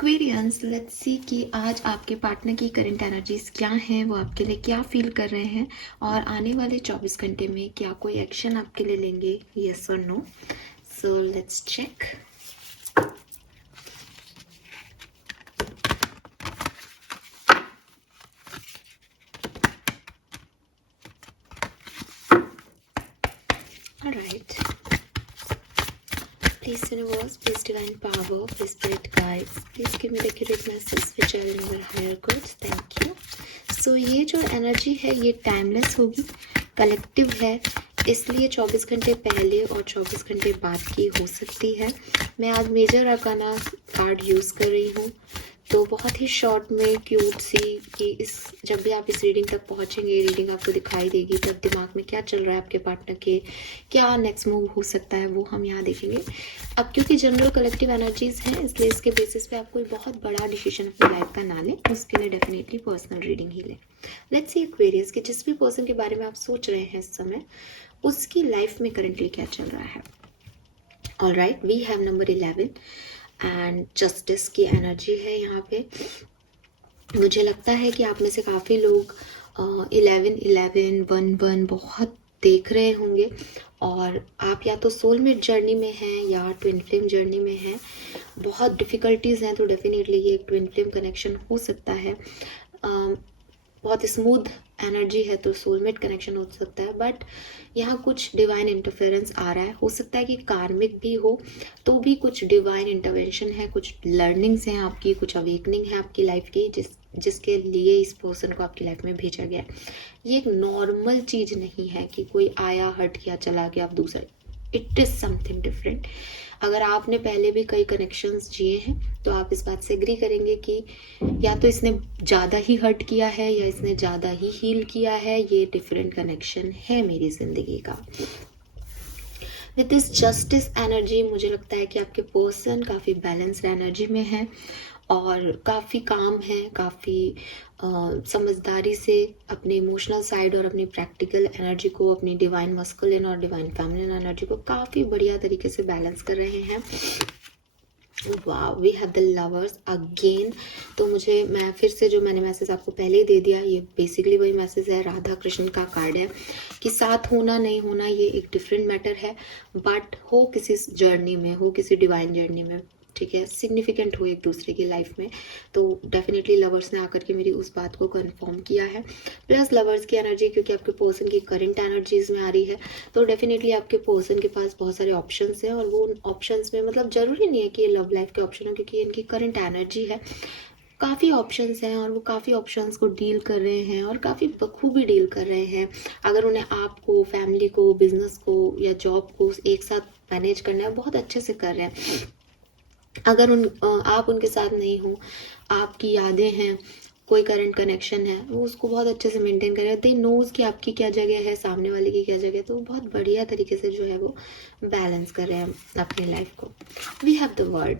Aquarians, let's see कि आज आपके पार्टनर की करंट एनर्जीज क्या हैं, वो आपके लिए क्या फील कर रहे हैं और आने वाले 24 घंटे में क्या कोई एक्शन आपके लिए लेंगे, यस और no. So let's check. Alright. Please universe, please divine power, please spirit guides, please give me the accurate message which I will never higher goods. Thank you. So ये जो एनर्जी है ये timeless होगी, collective है, इसलिए 24 घंटे पहले और 24 घंटे बाद की हो सकती है. मैं आज मेजर अरकाना कार्ड यूज़ कर रही हूँ, तो बहुत ही शॉर्ट में क्यूट सी कि इस जब भी आप इस रीडिंग तक पहुँचेंगे, रीडिंग आपको दिखाई देगी, तब दिमाग में क्या चल रहा है आपके पार्टनर के, क्या नेक्स्ट मूव हो सकता है, वो हम यहाँ देखेंगे. अब क्योंकि जनरल कलेक्टिव एनर्जीज हैं, इसलिए इसके बेसिस पे आप कोई बहुत बड़ा डिसीजन अपनी लाइफ का ना लें, उसके लिए डेफिनेटली पर्सनल रीडिंग ही लें. लेट्स सी एक्वेरियस कि जिस भी पर्सन के बारे में आप सोच रहे हैं इस समय, उसकी लाइफ में करंटली क्या चल रहा है. Alright, we have number 11 and justice की एनर्जी है यहाँ पे. मुझे लगता है कि आप में से काफ़ी लोग 11-11-1-1 बहुत देख रहे होंगे और आप या तो सोलमेट जर्नी में हैं या ट्विन फ्लेम जर्नी में हैं. बहुत डिफ़िकल्टीज़ हैं, तो डेफिनेटली ये एक ट्विन फ्लेम कनेक्शन हो सकता है. बहुत स्मूथ एनर्जी है तो सोलमेट कनेक्शन हो सकता है, बट यहाँ कुछ डिवाइन इंटरफेरेंस आ रहा है. हो सकता है कि कार्मिक भी हो, तो भी कुछ डिवाइन इंटरवेंशन है, कुछ लर्निंग्स हैं आपकी, कुछ अवेकनिंग है आपकी लाइफ की, जिसके लिए इस पर्सन को आपकी लाइफ में भेजा गया है. ये एक नॉर्मल चीज़ नहीं है कि कोई आया, हट गया, चला गया, आप दूसरा. It is something different. अगर आपने पहले भी कई कनेक्शंस जिए हैं तो आप इस बात से एग्री करेंगे कि या तो इसने ज़्यादा ही हर्ट किया है या इसने ज़्यादा ही हील किया है. ये डिफरेंट कनेक्शन है मेरी ज़िंदगी का. विद दिस जस्टिस एनर्जी मुझे लगता है कि आपके पर्सन काफ़ी बैलेंस्ड एनर्जी में है और काफ़ी काम है, काफ़ी समझदारी से अपने इमोशनल साइड और अपनी प्रैक्टिकल एनर्जी को, अपनी डिवाइन मस्कुलिन और डिवाइन फेमिनिन एनर्जी को काफ़ी बढ़िया तरीके से बैलेंस कर रहे हैं. वाह, we have the lovers again. तो मैं फिर से जो मैंने मैसेज आपको पहले ही दे दिया, ये बेसिकली वही मैसेज है. राधा कृष्ण का कार्ड है कि साथ होना नहीं होना ये एक डिफरेंट मैटर है, बट हो किसी जर्नी में, हो किसी डिवाइन जर्नी में, ठीक है, सिग्निफिकेंट हो एक दूसरे की लाइफ में. तो डेफिनेटली लवर्स ने आकर के मेरी उस बात को कंफर्म किया है. प्लस लवर्स की एनर्जी क्योंकि आपके पर्सन की करंट एनर्जीज में आ रही है, तो डेफिनेटली आपके पर्सन के पास बहुत सारे ऑप्शंस हैं और वो उन ऑप्शंस में, मतलब ज़रूरी नहीं है कि ये लव लाइफ के ऑप्शन हो, क्योंकि इनकी करंट एनर्जी है. काफ़ी ऑप्शंस हैं और वो काफ़ी ऑप्शंस को डील कर रहे हैं और काफ़ी बखूबी डील कर रहे हैं. अगर उन्हें आपको, फैमिली को, बिजनेस को या जॉब को एक साथ मैनेज करना है, बहुत अच्छे से कर रहे हैं. अगर आप उनके साथ नहीं हो, आपकी यादें हैं, कोई करंट कनेक्शन है, वो उसको बहुत अच्छे से मेंटेन कर रहे हैं. दे नोज़ कि आपकी क्या जगह है, सामने वाले की क्या जगह है, तो वो बहुत बढ़िया तरीके से जो है वो बैलेंस कर रहे हैं अपनी लाइफ को. We have the world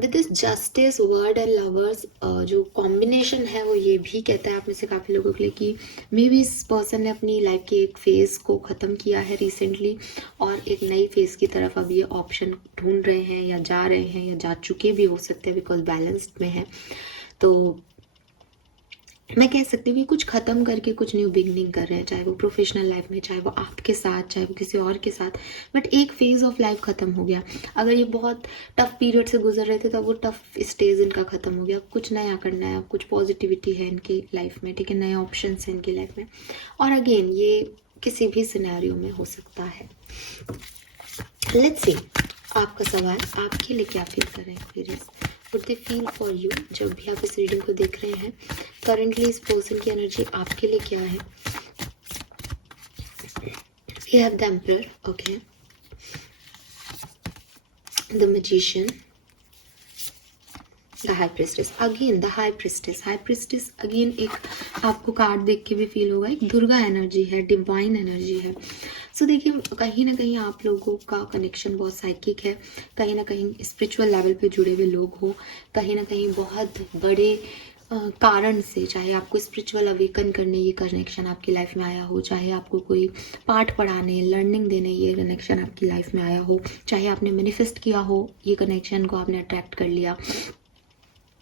with this justice, world and lovers. जो कॉम्बिनेशन है वो ये भी कहता है आप में से काफ़ी लोगों के लिए कि मे बी इस पर्सन ने अपनी लाइफ के एक फेज़ को ख़त्म किया है रिसेंटली और एक नई फेज़ की तरफ अब ये ऑप्शन ढूंढ रहे हैं या जा रहे हैं या जा चुके भी हो सकते हैं, बिकॉज बैलेंस्ड में है. तो मैं कह सकती हूँ कि कुछ ख़त्म करके कुछ न्यू बिगनिंग कर रहे हैं, चाहे वो प्रोफेशनल लाइफ में, चाहे वो आपके साथ, चाहे वो किसी और के साथ. बट एक फेज़ ऑफ लाइफ ख़त्म हो गया. अगर ये बहुत टफ पीरियड से गुजर रहे थे तो वो टफ स्टेज इनका ख़त्म हो गया. अब कुछ नया करना है, अब कुछ पॉजिटिविटी है इनकी लाइफ में, ठीक है, नए ऑप्शन हैं इनकी लाइफ में. और अगेन ये किसी भी सिनेरियो में हो सकता है. लेट्स सी आपका सवाल आपके लिए क्या फील कर रहे हैं Aquarius. What they feel for you जब भी आप इस रीडिंग को देख रहे हैं. करंटली इस पर्सन की एनर्जी आपके लिए क्या है. We have the Emperor, okay, the Magician, the High Priestess. Again the High Priestess. High Priestess again एक आपको कार्ड देख के भी फील होगा, एक दुर्गा एनर्जी है, डिवाइन एनर्जी है. सो देखिए, कहीं ना कहीं आप लोगों का कनेक्शन बहुत साइकिक है, कहीं ना कहीं स्पिरिचुअल लेवल पे जुड़े हुए लोग हो, कहीं ना कहीं बहुत बड़े कारण से, चाहे आपको स्पिरिचुअल अवेकन करने ये कनेक्शन आपकी लाइफ में आया हो, चाहे आपको कोई पाठ पढ़ाने लर्निंग देने ये कनेक्शन आपकी लाइफ में आया हो, चाहे आपने मैनिफेस्ट किया हो ये कनेक्शन को आपने अट्रैक्ट कर लिया,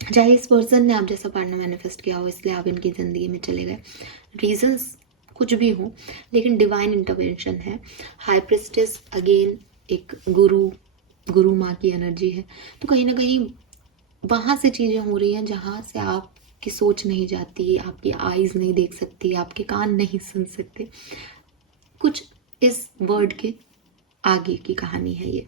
चाहे इस पर्सन ने आप जैसा पार्टनर मैनिफेस्ट किया हो इसलिए आप इनकी ज़िंदगी में चले गए, रीजंस कुछ भी हो, लेकिन डिवाइन इंटरवेंशन है। हाई प्रिस्टेस अगेन एक गुरु माँ की एनर्जी है, तो कहीं ना कहीं वहाँ से चीज़ें हो रही हैं जहाँ से आपकी सोच नहीं जाती, आपकी आईज नहीं देख सकती, आपके कान नहीं सुन सकते। कुछ इस वर्ड के आगे की कहानी है ये।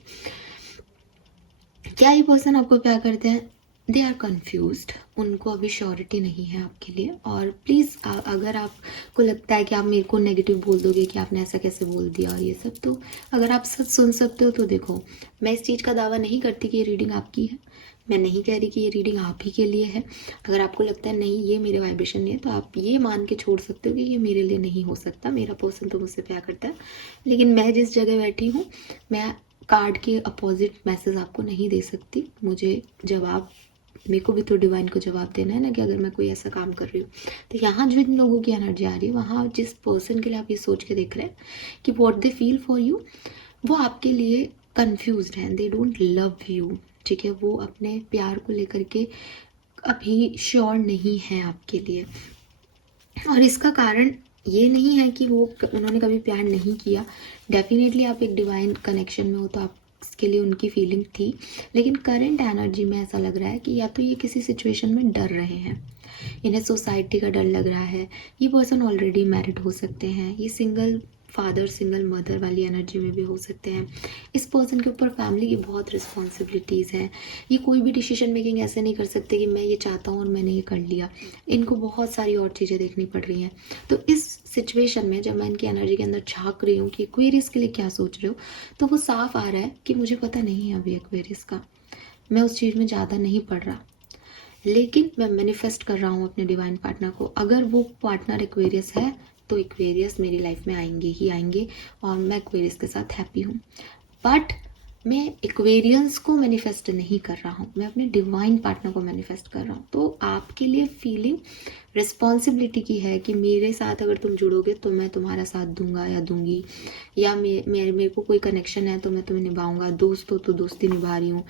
क्या ये पर्सन आपको प्यार करते हैं? दे आर कन्फ्यूज्ड, उनको अभी श्योरिटी नहीं है आपके लिए। और प्लीज़ अगर आपको लगता है कि आप मेरे को नेगेटिव बोल दोगे कि आपने ऐसा कैसे बोल दिया और ये सब, तो अगर आप सच सुन सकते हो तो देखो, मैं इस चीज़ का दावा नहीं करती कि ये रीडिंग आपकी है, मैं नहीं कह रही कि ये रीडिंग आप ही के लिए है। अगर आपको लगता है नहीं ये मेरे वाइब्रेशन नहीं है, तो आप ये मान के छोड़ सकते हो कि ये मेरे लिए नहीं हो सकता, मेरा पर्सन तो मुझसे प्यार करता है। लेकिन मैं जिस जगह बैठी हूँ, मैं कार्ड के अपोजिट मैसेज आपको नहीं दे सकती। मुझे जवाब, मेरे को भी तो डिवाइन को जवाब देना है ना, कि अगर मैं कोई ऐसा काम कर रही हूँ, तो यहाँ जो इन लोगों की एनर्जी आ रही है, वहाँ जिस पर्सन के लिए आप ये सोच के देख रहे हैं कि what they feel for you, वो आपके लिए कंफ्यूज्ड हैं, दे डोंट लव यू। ठीक है, वो अपने प्यार को लेकर के अभी श्योर नहीं है आपके लिए। और इसका कारण ये नहीं है कि उन्होंने कभी प्यार नहीं किया। डेफिनेटली आप एक डिवाइन कनेक्शन में हो तो आप इसके लिए उनकी फीलिंग थी, लेकिन करंट एनर्जी में ऐसा लग रहा है कि या तो ये किसी सिचुएशन में डर रहे हैं, इन्हें सोसाइटी का डर लग रहा है। ये पर्सन ऑलरेडी मैरिड हो सकते हैं, ये सिंगल फादर सिंगल मदर वाली एनर्जी में भी हो सकते हैं। इस पर्सन के ऊपर फैमिली की बहुत रिस्पॉन्सिबिलिटीज़ हैं। ये कोई भी डिसीजन मेकिंग ऐसे नहीं कर सकते कि मैं ये चाहता हूँ और मैंने ये कर लिया, इनको बहुत सारी और चीज़ें देखनी पड़ रही हैं। तो इस सिचुएशन में जब मैं इनकी एनर्जी के अंदर झाँक रही हूँ कि एक्वेरियस के लिए क्या सोच रहे हो, तो वो साफ आ रहा है कि मुझे पता नहीं है अभी एक्वेरियस का, मैं उस चीज़ में ज़्यादा नहीं पढ़ रहा, लेकिन मैं मैनिफेस्ट कर रहा हूँ अपने डिवाइन पार्टनर को। अगर वो पार्टनर एक्वेरियस है तो एक्वेरियस मेरी लाइफ में आएंगे ही आएंगे, और मैं एक्वेरियस के साथ हैप्पी हूँ। बट मैं एक्वेरियंस को मैनिफेस्ट नहीं कर रहा हूँ, मैं अपने डिवाइन पार्टनर को मैनिफेस्ट कर रहा हूँ। तो आपके लिए फीलिंग रिस्पॉन्सिबिलिटी की है कि मेरे साथ अगर तुम जुड़ोगे तो मैं तुम्हारा साथ दूंगा या दूंगी, या मेरे को कोई कनेक्शन है तो मैं तुम्हें निभाऊंगा, दोस्त हो तो दोस्ती निभा रही हूँ,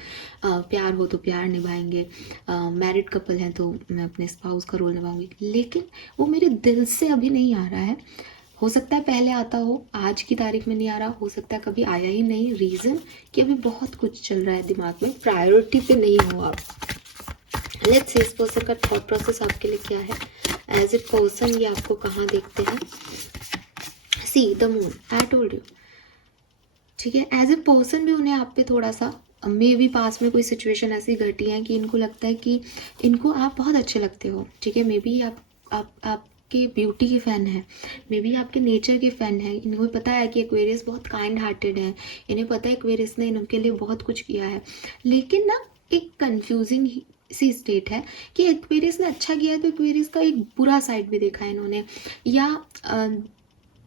प्यार हो तो प्यार निभाएंगे, मैरिड कपल हैं तो मैं अपने स्पाउस का रोल निभाऊंगी। लेकिन वो मेरे दिल से अभी नहीं आ रहा है। हो सकता है पहले आता हो, आज की तारीख में नहीं आ रहा, हो सकता है कभी आया ही नहीं। रीज़न कि अभी बहुत कुछ चल रहा है दिमाग में, प्रायोरिटी पे नहीं हो आप। लेट्स सी इस पर्सन का थॉट प्रोसेस आपके लिए क्या है। एज ए पर्सन ये आपको कहाँ देखते हैं? See the moon, I told you. ठीक है, एज ए पर्सन भी उन्हें आप पे थोड़ा सा मे भी पास में कोई सिचुएशन ऐसी घटी है कि इनको लगता है कि इनको आप बहुत अच्छे लगते हो। ठीक है, मे बी आप के ब्यूटी के फ़ैन है, मे बी आपके नेचर के फ़ैन है। इनको पता है कि एक्वेरियस बहुत काइंड हार्टेड है, इन्हें पता है एक्वेरियस ने इनके लिए बहुत कुछ किया है। लेकिन ना एक कंफ्यूजिंग सी स्टेट है कि एक्वेरियस ने अच्छा किया है तो एक्वेरियस का एक बुरा साइड भी देखा है इन्होंने, या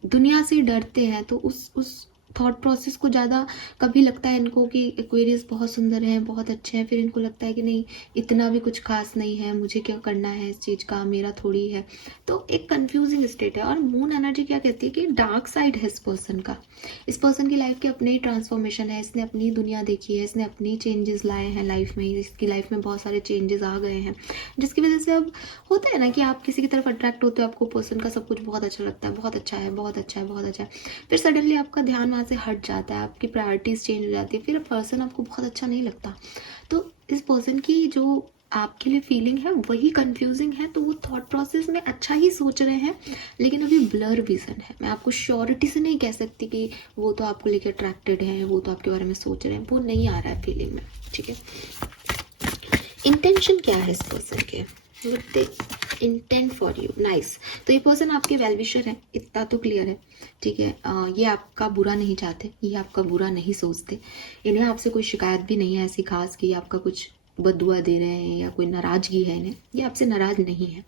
दुनिया से डरते हैं तो उस थॉट प्रोसेस को ज़्यादा कभी लगता है इनको कि एक्वेरियस बहुत सुंदर है, बहुत अच्छे हैं, फिर इनको लगता है कि नहीं इतना भी कुछ खास नहीं है, मुझे क्या करना है इस चीज़ का, मेरा थोड़ी है। तो एक कंफ्यूजिंग स्टेट है। और मून एनर्जी क्या कहती है कि डार्क साइड है इस पर्सन का। इस पर्सन की लाइफ के अपने ही ट्रांसफॉर्मेशन है, इसने अपनी दुनिया देखी है, इसने अपनी चेंजेस लाए हैं लाइफ में, इसकी लाइफ में बहुत सारे चेंजेस आ गए हैं, जिसकी वजह से अब होता है ना कि आप किसी की तरफ अट्रैक्ट होते हो, आपको पर्सन का सब कुछ बहुत अच्छा लगता है, बहुत अच्छा है, बहुत अच्छा है, बहुत अच्छा है, फिर सडनली आपका ध्यान वहाँ से हट जाता है, आपकी प्रायोरिटीज़ चेंज हो जाती है, फिर पर्सन आपको बहुत अच्छा नहीं लगता। तो इस पर्सन की जो आपके लिए फीलिंग है वही कंफ्यूजिंग है। तो वो थॉट प्रोसेस में अच्छा ही सोच रहे हैं, लेकिन अभी ब्लर विजन है। मैं आपको श्योरिटी से नहीं कह सकती कि वो तो आपको लेकर अट्रैक्टेड है, वो तो आपके बारे में सोच रहे हैं, वो नहीं आ रहा है फीलिंग में। ठीक है, इंटेंशन क्या है इस पर्सन के? Intent for you, nice. तो ये पर्सन आपके वेल विशर है, इतना तो क्लियर है। ठीक है, ये आपका बुरा नहीं चाहते, ये आपका बुरा नहीं सोचते, इन्हें आपसे कोई शिकायत भी नहीं है ऐसी खास कि आपका कुछ बददुआ दे रहे हैं या कोई नाराज़गी है इन्हें, ये आपसे नाराज़ नहीं है।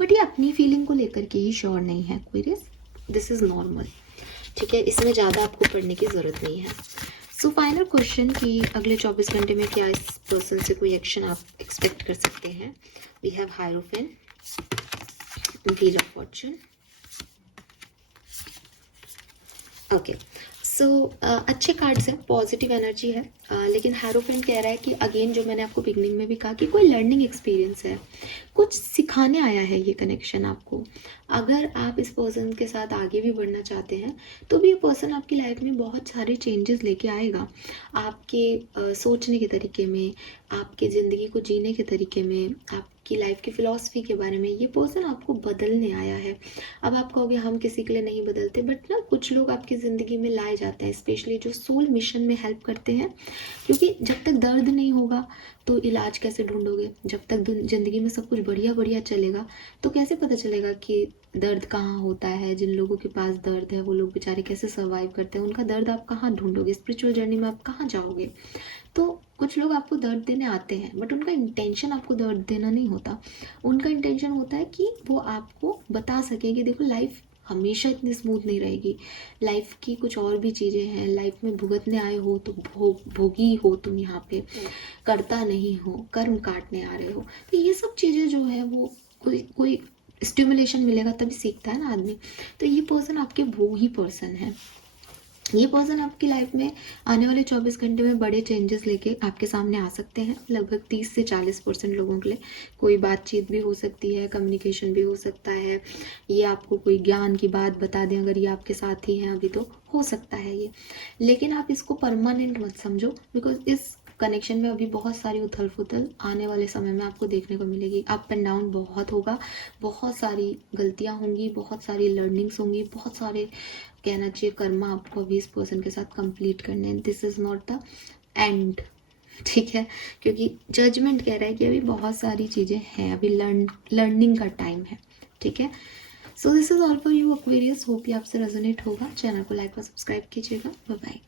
बट ये अपनी फीलिंग को लेकर के ही श्योर नहीं है एक्वेरियस, दिस इज़ नॉर्मल। ठीक है, इसमें ज़्यादा आपको पढ़ने की ज़रूरत नहीं है। सो फाइनल क्वेश्चन कि अगले 24 घंटे में क्या इस पर्सन से कोई एक्शन आप एक्सपेक्ट कर सकते हैं. We have hierophant, wheel of fortune. Okay, so अच्छे कार्ड्स हैं, पॉजिटिव एनर्जी है. लेकिन हायरोफेंट कह रहा है कि अगेन जो मैंने आपको बिगनिंग में भी कहा कि कोई लर्निंग एक्सपीरियंस है, कुछ सिखाने आया है ये कनेक्शन आपको. अगर आप इस पर्सन के साथ आगे भी बढ़ना चाहते हैं तो भी ये पर्सन आपकी लाइफ में बहुत सारे चेंजेस लेके आएगा. आपके सोचने के तरीके में, आपके ज़िंदगी को जीने के तरीके में, आपकी लाइफ की फ़िलॉसफी के बारे में ये पर्सन आपको बदलने आया है. अब आप कहोगे हम किसी के लिए नहीं बदलते, बट ना कुछ लोग आपकी ज़िंदगी में लाए जाते हैं, स्पेशली जो सोल मिशन में हेल्प करते हैं. क्योंकि जब तक दर्द नहीं होगा तो इलाज कैसे ढूंढोगे. जब तक ज़िंदगी में सब कुछ बढ़िया बढ़िया चलेगा तो कैसे पता चलेगा कि दर्द कहाँ होता है. जिन लोगों के पास दर्द है वो लोग बेचारे कैसे सर्वाइव करते हैं, उनका दर्द आप कहाँ ढूंढोगे, स्पिरिचुअल जर्नी में आप कहाँ जाओगे. तो कुछ लोग आपको दर्द देने आते हैं बट उनका इंटेंशन आपको दर्द देना नहीं होता. उनका इंटेंशन होता है कि वो आपको बता सके कि देखो लाइफ हमेशा इतनी स्मूथ नहीं रहेगी, लाइफ की कुछ और भी चीज़ें हैं. लाइफ में भुगतने आए हो तो भोगी हो तुम यहाँ पे, करता नहीं हो, कर्म काटने आ रहे हो. तो ये सब चीज़ें जो है वो कोई स्टिमुलेशन मिलेगा तभी सीखता है ना आदमी. तो ये पर्सन आपके वो ही पर्सन है. ये पर्सन आपकी लाइफ में आने वाले 24 घंटे में बड़े चेंजेस लेके आपके सामने आ सकते हैं. लगभग 30 से 40% लोगों के लिए कोई बातचीत भी हो सकती है, कम्युनिकेशन भी हो सकता है. ये आपको कोई ज्ञान की बात बता दें, अगर ये आपके साथ ही हैं अभी तो हो सकता है ये. लेकिन आप इसको परमानेंट मत समझो, बिकॉज इस कनेक्शन में अभी बहुत सारी उथल पुथल आने वाले समय में आपको देखने को मिलेगी. अप एंड डाउन बहुत होगा, बहुत सारी गलतियाँ होंगी, बहुत सारी लर्निंग्स होंगी, बहुत सारे कहना चाहिए कर्मा आपको अभी इस पर्सन के साथ कंप्लीट करने हैं. This is not the end, ठीक है. क्योंकि जजमेंट कह रहा है कि अभी बहुत सारी चीज़ें हैं, अभी लर्निंग का टाइम है. ठीक है. So this is all for you Aquarius. Hope ये आपसे रेजोनेट होगा. चैनल को लाइक और सब्सक्राइब कीजिएगा. Bye bye.